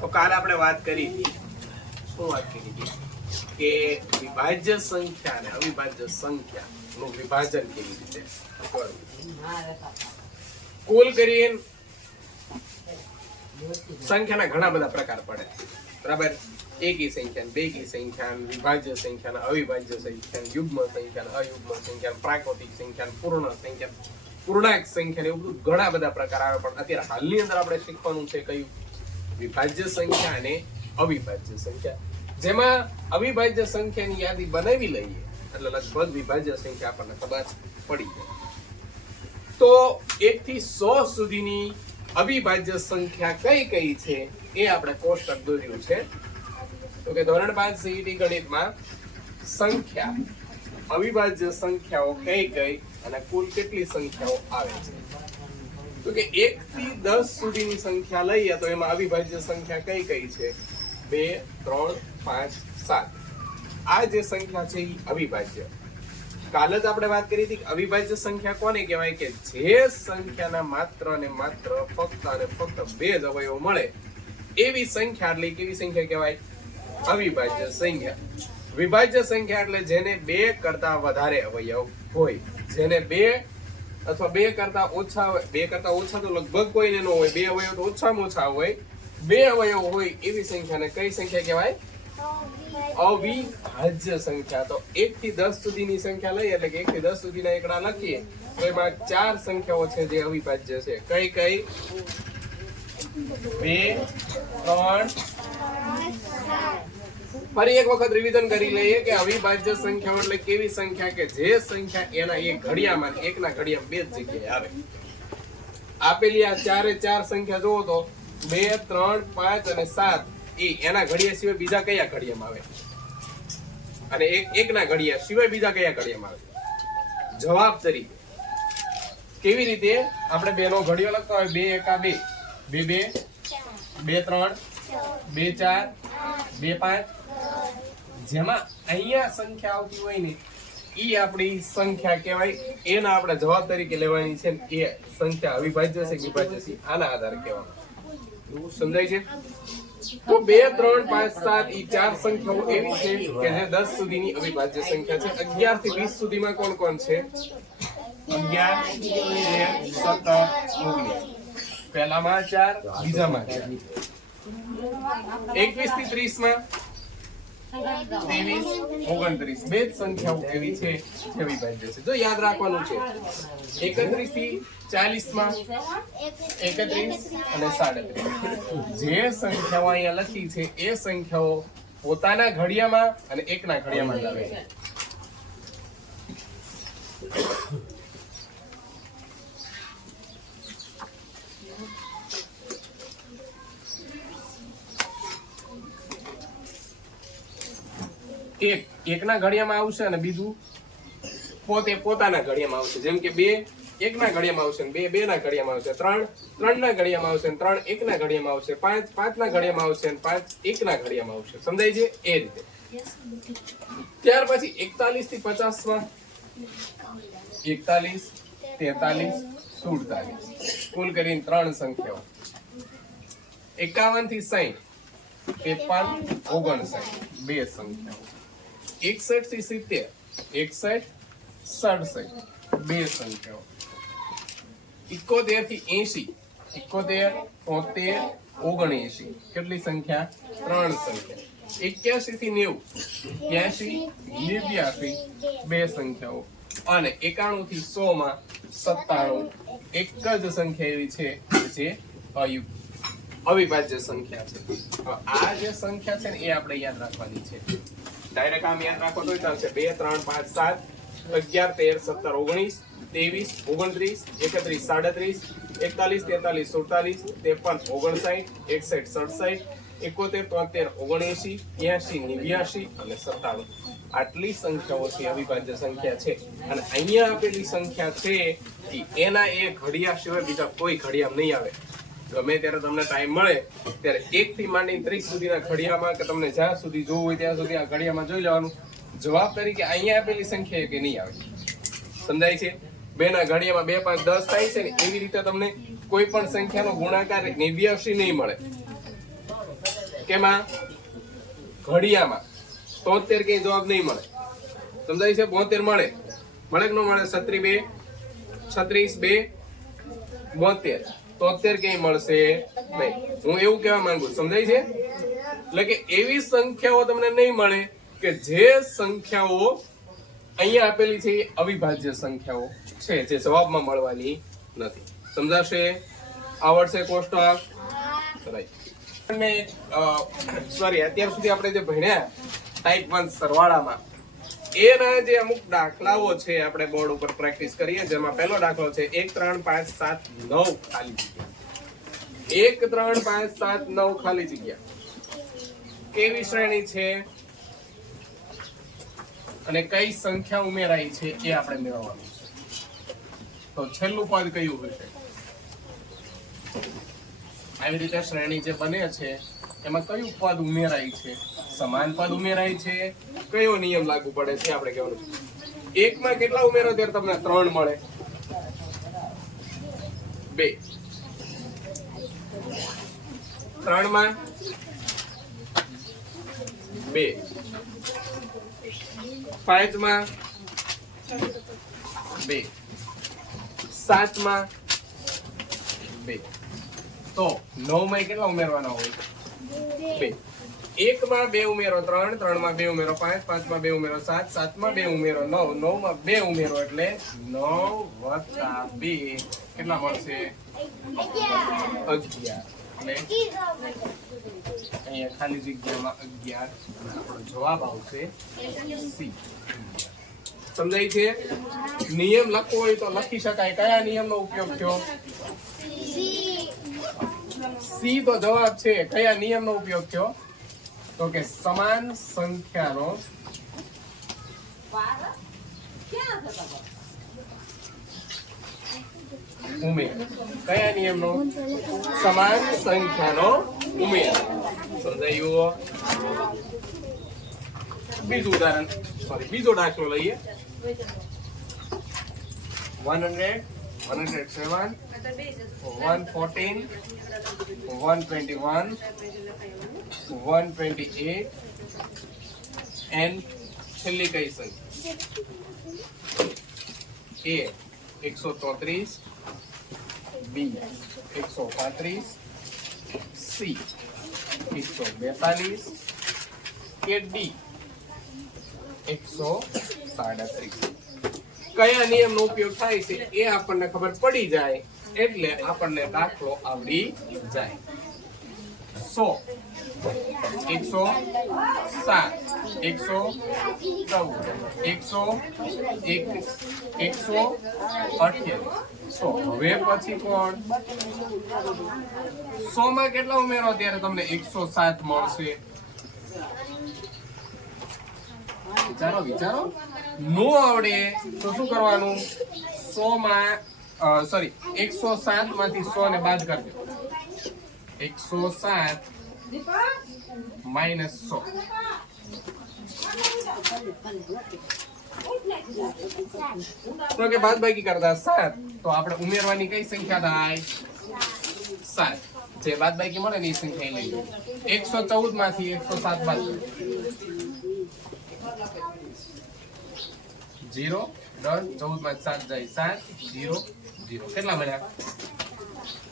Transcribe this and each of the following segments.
તો કાલે આપણે વાત કરી હતી, શું વાત કરી હતી કે વિભાજ્ય સંખ્યા અને અવિભાજ્ય સંખ્યાનું વિભાજન કેવી રીતે કરવું. કુલ કરીને સંખ્યાના ઘણા બધા પ્રકાર પડે, બરાબર. એકી સંખ્યા, બેકી સંખ્યા, વિભાજ્ય સંખ્યા, અવિભાજ્ય સંખ્યા, યુગ્મ સંખ્યા, અયુગ્મ સંખ્યા, પ્રાકૃતિક સંખ્યા, પૂર્ણ સંખ્યા, પૂર્ણાંક સંખ્યા, એવું બધું ઘણા બધા પ્રકાર આવે. પણ અત્યારે હાલની અંદર આપણે શીખવાનું છે કયું? વિભાજ્ય સંખ્યા અને અવિભાજ્ય સંખ્યા. જેમાં અવિભાજ્ય સંખ્યાની યાદી બનાવી લઈએ એટલે લગભગ વિભાજ્ય સંખ્યા આપણને ખબર પડી જાય. તો 1 થી 100 સુધીની અવિભાજ્ય સંખ્યા કઈ કઈ છે એ આપણે કોષ્ટક દોર્યું છે. તો કે ધોરણ 5 સીઈટી ગણિતમાં સંખ્યા, અવિભાજ્ય સંખ્યાઓ કઈ કઈ અને કુલ કેટલી સંખ્યાઓ આવે છે. તો કે 1 થી 10 સુધીની સંખ્યા લઈએ તો એમાં અવિભાજ્ય સંખ્યા કઈ કઈ છે? 2, 3, 5, 7. આ જે સંખ્યા છે એ અવિભાજ્ય. કાલે જ આપણે વાત કરી હતી કે અવિભાજ્ય સંખ્યા કોને કહેવાય? કે જે સંખ્યાના માત્ર અને માત્ર ફક્ત અને ફક્ત 2 જ અવયવો મળે એવી સંખ્યા, એટલે કેવી સંખ્યા કહેવાય? અવિભાજ્ય સંખ્યા. વિભાજ્ય સંખ્યા એટલે જેને 2 કરતા વધારે અવયવ હોય, જેને 2 અથવા 2 કરતા ઓછા, 2 કરતા ઓછા તો લગભગ કોઈને ન હોય, 2 અવયવ તો ઓછામાં ઓછા હોય, 2 અવયવ હોય એવી સંખ્યાને કઈ સંખ્યા કહેવાય? અવિભાજ્ય સંખ્યા. તો 1 થી 10 સુધીની સંખ્યા લઈએ એટલે કે 1 થી 10 સુધીના એકડા લખીએ તો એમાં 4 સંખ્યાઓ છે જે અવિભાજ્ય છે. કઈ કઈ? 2, 3. ફરી એક વખત રિવિઝન કરી લઈએ કે અવિભાજ્ય સંખ્યાઓ એટલે કેવી સંખ્યા? કે જે સંખ્યા એના એક ઘડિયામાં, એકના ઘડિયામાં 2 જ જગ્યાએ આવે. આપેલી આ 4 સંખ્યા જોવો તો 2, 3, 5 અને 7 એ એના ઘડિયા સિવાય બીજા કયા ઘડિયામાં આવે? અને એકના ઘડિયા સિવાય બીજા કયા ઘડિયામાં આવે? જવાબ તરીકે કેવી રીતે આપણે 2 નો ઘડિયો લખતા હોય? 2 એકા 2, 2 2, 3, 2 4, 2 5. જેમાં અહીંયા સંખ્યા આવતી હોય ને ઈ આપણી સંખ્યા કહેવાય. એના આપણે જવાબ તરીકે લેવાની છે. એ સંખ્યા અવિભાજ્ય છે કે વિભાજ્ય છે આના આધારે કહેવાનું. સમજાય છે? તો 2, 3, 5, 7 ઈ 4 સંખ્યાઓ એવી છે કે જે 10 સુધીની અવિભાજ્ય સંખ્યા છે. 11 થી 20 સુધીમાં કોણ કોણ છે? 11, 13, 17, 19. પહેલામાં 4, બીજામાં 4. 21 થી 30 માં 23, 29. બે જ સંખ્યાઓ એવી છે જે અવિભાજ્ય છે. જો યાદ રાખવાનું છે 31 થી 40 માં 31 અને 37. જે સંખ્યાઓ અહીંયા લખી છે એ સંખ્યાઓ પોતાના ઘડિયામાં અને એકના ઘડિયામાં આવે છે. એકના ઘડિયામાં આવશે અને બીજું પોતાના ઘડિયામાં આવશે. જેમ કે 2 એકના ઘડિયામાં આવશે, 2 2ના ઘડિયામાં આવશે, 3 3ના ઘડિયામાં આવશે, 3 એકના ઘડિયામાં આવશે, 5 5ના ઘડિયામાં આવશે અને 5 એકના ઘડિયામાં આવશે. સમજાય છે? એ રીતે. ત્યાર પછી 41 થી 50 માં 41, 43, 47. કુલ કરીને 3 સંખ્યાઓ. 51 થી 60, 53, 59. બે સંખ્યાઓ. 61 થી 70, 61, 67. બે સંખ્યાઓ. 71 થી 80, 71, 73, 79. કેટલી સંખ્યા? 3 સંખ્યા. 81 થી 90, 82, 89. બે સંખ્યાઓ. અને 91 થી 100 માં 97. એક જ સંખ્યા એવી છે જે અવિભાજ્ય સંખ્યા છે. આ જે સંખ્યા છે ને એ આપણે યાદ રાખવાની છે. ડાયરેક્ટ આમ યાદ રાખો તો ચાલશે. 2, 3, 5, 7, 11, 13, 17, 19, 20, 29, 31, 37, 41, 43, 47, 53, 59, 60, 71, 73, 79, 80, 89 અને 97. આટલી સંખ્યાઓ છે અવિભાજ્ય સંખ્યા છે. અને અહીંયા આપેલી સંખ્યા છે એના એ ઘડિયા સિવાય બીજા કોઈ ઘડિયા નહીં આવે. ગમે ત્યારે તમને ટાઈમ મળે ત્યારે 1 થી માંડીને 30 સુધીના ઘડિયામાં કે તમને જ્યાં સુધી જોવું હોય ત્યાં સુધી આ ઘડિયામાં જોઈ લેવાનું. જવાબ તરીકે અહીંયા આપેલી સંખ્યા કે નહીં આવે. સમજાય છે? 2 ના ઘડિયામાં 2 5 10 થાય છે ને એવી રીતે તમને કોઈ પણ સંખ્યાનો ગુણાકાર 89 નહીં મળે. કેમાં? ઘડિયામાં 73 કે જવાબ નહીં મળે. સમજાય છે? 72 મળે કે ન મળે? 36 2 72 73 કે મળશે નહીં. હું એવું કહેવા માંગુ છું. સમજાય છે? એટલે કે એવી સંખ્યાઓ તમને નહીં મળે કે જે સંખ્યાઓ અહીંયા આપેલી છે એ અવિભાજ્ય સંખ્યાઓ છે જે જવાબમાં મળવાની નથી. સમજાશે? આવડશે કોષ્ટક? રાઈટ. અને સોરી, અત્યાર સુધી આપણે જે ભણ્યા ટાઈપ 1 સરવાળામાં એના જે અમુક દાખલાઓ છે આપણે બોર્ડ ઉપર પ્રેક્ટિસ કરીએ. જેમાં પહેલો દાખલો છે 1 3 5 7 9 ખાલી જગ્યા. 1 3 5 7 9 ખાલી જગ્યા કેવી શ્રેણી છે અને કઈ સંખ્યા ઉમેરાઈ છે એ આપણે મેળવવાનું છે. તો છેલ્લું પદ કયું હશે? આવી રીતે શ્રેણી જે બને છે એમાં કયું પદ ઉમેરાય છે? સમાન પદ ઉમેરાય છે? કયો નિયમ લાગુ પડે છે આપણે કહેવાનું છે. 1 માં કેટલા ઉમેરો ત્યારે તમને 3 મળે? 2. 3 માં 2. 5 માં 2. 7 માં 2. તો 9 માં કેટલા ઉમેરવાના હોય? 2. 1 માં 2 ઉમેરો 3, 3 માં 2 ઉમેરો 5, 5 માં 2 ઉમેરો 7, 7 માં 2 ઉમેરો 9, 9 માં 2 ઉમેરો એટલે 9 વત્તા 2 કેટલા મળશે? 11. એટલે અહીંયા ખાલી જગ્યામાં 11 આપણો જવાબ આવશે સી. સમજાય છે? નિયમ લખવો હોય તો લખી શકાય. કયા નિયમનો ઉપયોગ થયો? સી તો જવાબ છે. કયા નિયમનો ઉપયોગ થયો? તો કે સમાન સંખ્યાનો ઉમેર. કયા નિયમનો? સમાન સંખ્યાનો ઉમેર. સમજાયું? બીજું ઉદાહરણ, સોરી બીજો દાખલો લઈએ. 100 107 114 121 128 એન્ડ છેલ્લી કઈ સંખ્યા? A 134, B 135, C 142 કે D 137. કયા નિયમનો ઉપયોગ થાય છે એ આપણને ખબર પડી જાય એટલે આપણને દાખલો આવડી જાય. 100 107 114 121 128. હવે પછી કોણ? 100 માં કેટલા ઉમેરો ત્યારે તમને 107 મળશે? વિચારો. નો આવડે તો શું કરવાનું? 100 માં સોરી 107 માંથી 100 ને બાદ કરી દો. 107 માઇનસ 100. તો કે બાદબાકી કરતા 7 તો આપણે ઉમેરવાની કઈ સંખ્યા થાય? 7. જે બાદબાકી મળે ને એ સંખ્યા લઈએ. 114 માંથી 107 બાદ 0 10 14 માં 7 જાય 7 0 0 કેટલા મળ્યા?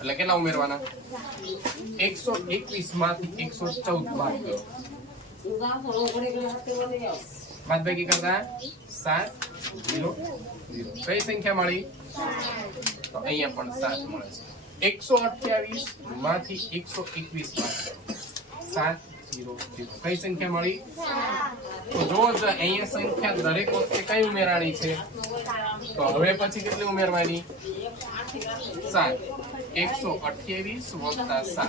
એટલે કેટલા ઉમેરવાના? 121 માંથી 114 બાદ કરો. બાદબાકી કરતા 7 0 0 કઈ સંખ્યા મળી? તો અહીંયા પણ 7 મળે છે. 128 માંથી 121 બાદ કરો. 7 0 0 કઈ સંખ્યા મળી? તો જો અહીંયા સંખ્યા દરેક વખતે કઈ ઉમેરાણી છે? તો હવે પછી કેટલી ઉમેરવાની? 7. 128 વત્તા 7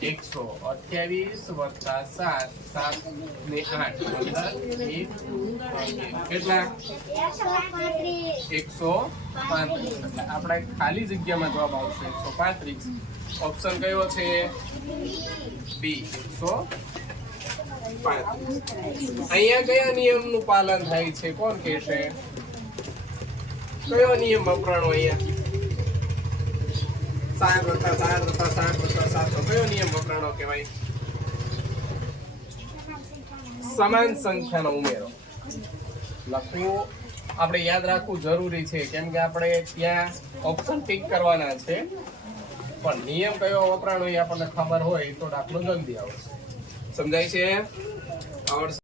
128 વત્તા 7 7 ને 8 15 કેટલા? 135. આપણે ખાલી જગ્યામાં જવાબ આવશે 135. ઓપ્શન કયો છે? બી 135. અહીંયા કયા નિયમનું પાલન થાય છે? કોણ કહેશે? કયો નિયમ વપરાણો અહીંયા? 7 + 4 + 7 + 7 કયો નિયમ વપરાણો કહેવાય? સમાન સંખ્યાનો ઉમેરો. લખવું આપણે યાદ રાખવું જરૂરી છે, કેમ કે આપણે ત્યાં ઓપ્શન ટિક કરવાના છે, પણ નિયમ કયો વપરાણો એ આપણને ખબર હોય તો દાખલો જલ્દી આવશે. સમજાય છે? આવડશે?